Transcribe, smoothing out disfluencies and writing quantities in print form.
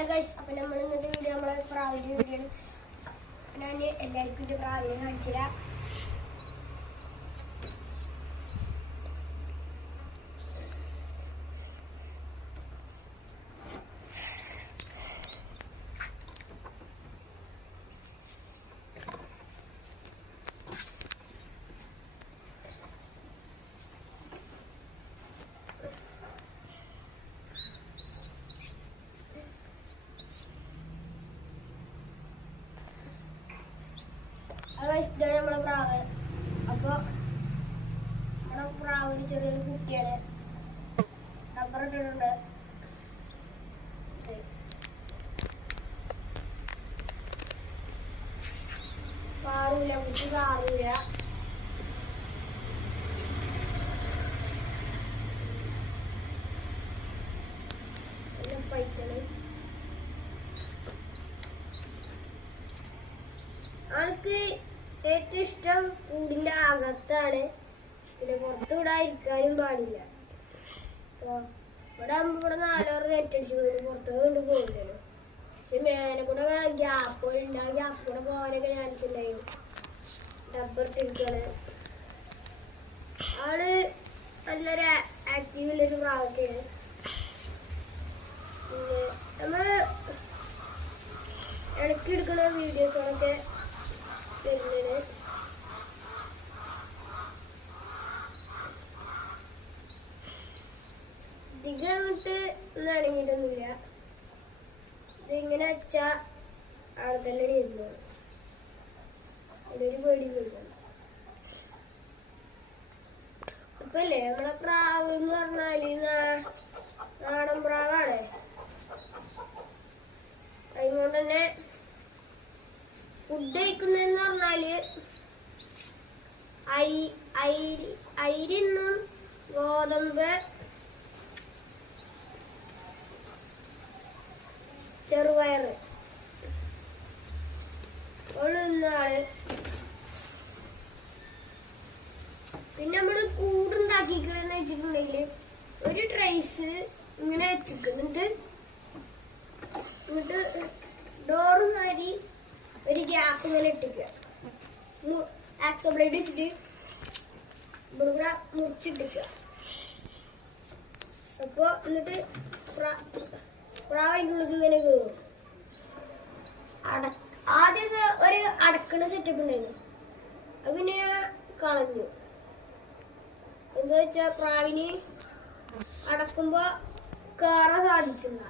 Hello guys, അപ്പോൾ നമ്മൾ ഇന്നത്തെ വീഡിയോ നമ്മളെ പ്രാവിൻ്റെ വീഡിയോ ഞാൻ എല്ലാവർക്കും ഇത് പ്രാവിനെ കാണിച്ചു തരാം. ഇതാണ് നമ്മളെ പ്രാവ്. അപ്പോൾ നമ്മുടെ പ്രാവിന് ചെറിയൊരു കുട്ടിയാണ്. നമ്പർ ഇട്ടിട്ടുണ്ട്. കാറൂല, കുട്ടി കാറൂല. ആൾക്ക് ഏറ്റവും ഇഷ്ടം കൂടിൻ്റെ അകത്താണ്. പിന്നെ പുറത്ത് വിടാതിരിക്കാനും പാടില്ല. അപ്പോൾ ഇവിടെ ആകുമ്പോൾ ഇവിടെ 4 നെറ്റ് അടിച്ചു പോയി പുറത്ത് കൊണ്ട് പോകില്ലല്ലോ. പക്ഷെ മേലെ കൂടെ ഗ്യാപ്പുകളുണ്ട്. ആ ഗ്യാപ്പ് കൂടെ പോകാനൊക്കെ ചാൻസ് ഉണ്ടായിരുന്നു. ഡബ്ബർ ഇട്ടിരിക്കുകയാണ്. ആള് നല്ലൊരു ആക്റ്റീവുള്ളൊരു പ്രാവൊക്കെയാണ്. പിന്നെ നമ്മൾ ഇടയ്ക്ക് എടുക്കുന്ന വീഡിയോസുകളൊക്കെ വരുന്നത്. അധികം അങ്ങോട്ട് ഒന്നും അടങ്ങിയിട്ടൊന്നുമില്ല. ഇതിങ്ങനെ വെച്ചാൽ അവിടെ തന്നെ ഇരുന്നു. അതിലൊരു പേടി കൊടുക്കണം. അപ്പല്ലേ നമ്മളെ പ്രാവ് എന്ന് പറഞ്ഞാല് നാടൻ പ്രാവാണ്. അതുകൊണ്ട് തന്നെ ഫുഡ് കഴിക്കുന്നതെന്ന് പറഞ്ഞാല് അരിന്നും ഗോതമ്പ്, ചെറുപയറ് ഉള്ളാള്. പിന്നെ നമ്മള് കൂടുണ്ടാക്കിക്കണെന്ന് വെച്ചിട്ടുണ്ടെങ്കിൽ ഒരു ട്രൈസ് ഇങ്ങനെ വെച്ചിട്ട് എന്നിട്ട് ഡോറും മാരി ഒരു ഗ്യാപ്പ് ഇങ്ങനെ ഇട്ടിക്കുക. ആക്സോ ബ്ലേഡ് വെച്ചിട്ട് ഇവിടെ മുറിച്ചിട്ടിക്കുക. അപ്പോൾ എന്നിട്ട് പ്രാവ് അതിൻ്റെ ഉള്ളിൽ ഇങ്ങനെ കയറും. ആദ്യമൊക്കെ ഒരു അടക്കണ സെറ്റപ്പ് ഉണ്ടായിരുന്നു. അത് പിന്നെ കളഞ്ഞു. എന്താ വെച്ചാൽ പ്രാവിന് അടക്കുമ്പോൾ കയറാൻ സാധിക്കില്ല.